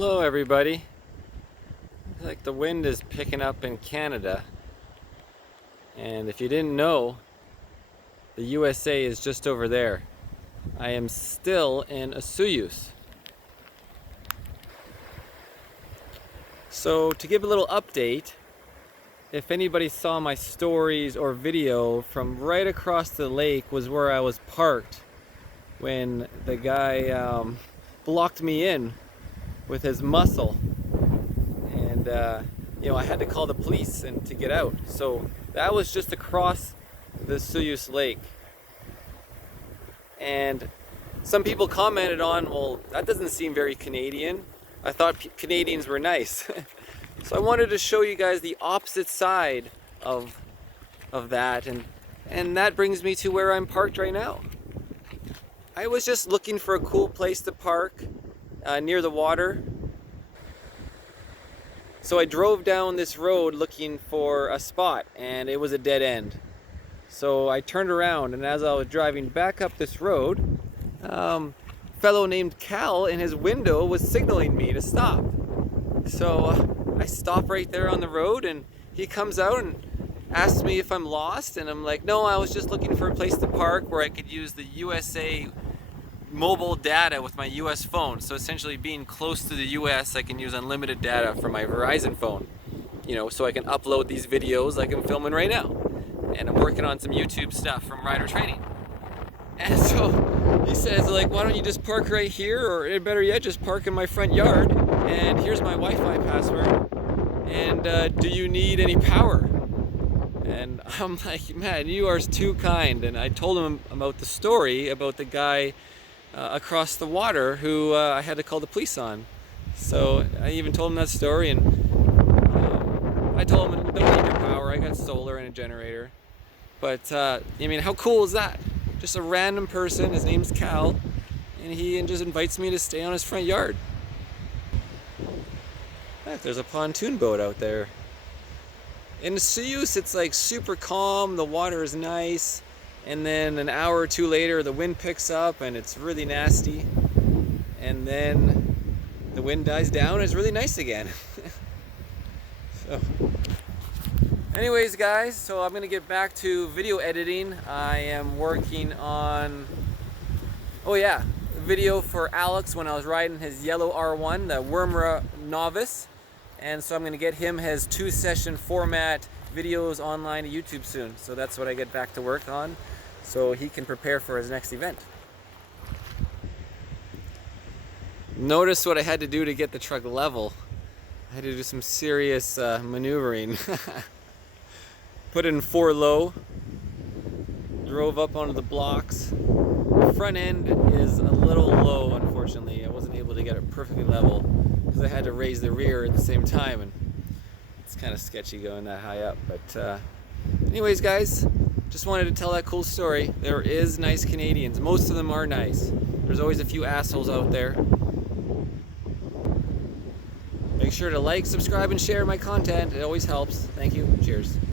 Hello everybody. Like the wind is picking up in Canada, and if you didn't know, the USA is just over there. I am still in Osoyoos. So to give a little update, if anybody saw my stories or video, from right across the lake was where I was parked when the guy blocked me in with his muscle, and you know, I had to call the police and to get out. So that was just across the Osoyoos Lake, and some people commented on, well, that doesn't seem very Canadian. I thought Canadians were nice. So I wanted to show you guys the opposite side of that, and that brings me to where I'm parked right now. I was just looking for a cool place to park near the water. So I drove down this road looking for a spot, and it was a dead end. So I turned around, and as I was driving back up this road, a fellow named Cal in his window was signaling me to stop. So I stop right there on the road, and he comes out and asks me if I'm lost, and I'm like, no, I was just looking for a place to park where I could use the USA mobile data with my US phone. So essentially, being close to the US, I can use unlimited data from my RYzen phone, you know, so I can upload these videos like I'm filming right now. And I'm working on some YouTube stuff from rider training. And so he says, like, why don't you just park right here, or better yet, just park in my front yard, and here's my Wi-Fi password, and do you need any power? And I'm like, man, you are too kind. And I told him about the story about the guy across the water who I had to call the police on. So I even told him that story, and I told him, don't need your power, I got solar and a generator. But I mean, how cool is that? Just a random person, his name's Cal, and he just invites me to stay on his front yard. Heck, there's a pontoon boat out there. In Osoyoos, it's like super calm, the water is nice, and then an hour or two later the wind picks up and it's really nasty, and then the wind dies down and it's really nice again. So anyways guys, so I'm gonna get back to video editing. I am working on, oh yeah, a video for Alex when I was riding his yellow R1, the Wormra Novice. And so I'm gonna get him his 2-session format videos online to YouTube soon. So that's what I get back to work on, so he can prepare for his next event. Notice what I had to do to get the truck level. I had to do some serious maneuvering. Put it in 4 low, drove up onto the blocks. The front end is a little low, unfortunately. I wasn't able to get it perfectly level because I had to raise the rear at the same time, and it's kind of sketchy going that high up. But anyways guys, just wanted to tell that cool story. There is nice Canadians. Most of them are nice. There's always a few assholes out there. Make sure to like, subscribe, and share my content. It always helps. Thank you. Cheers.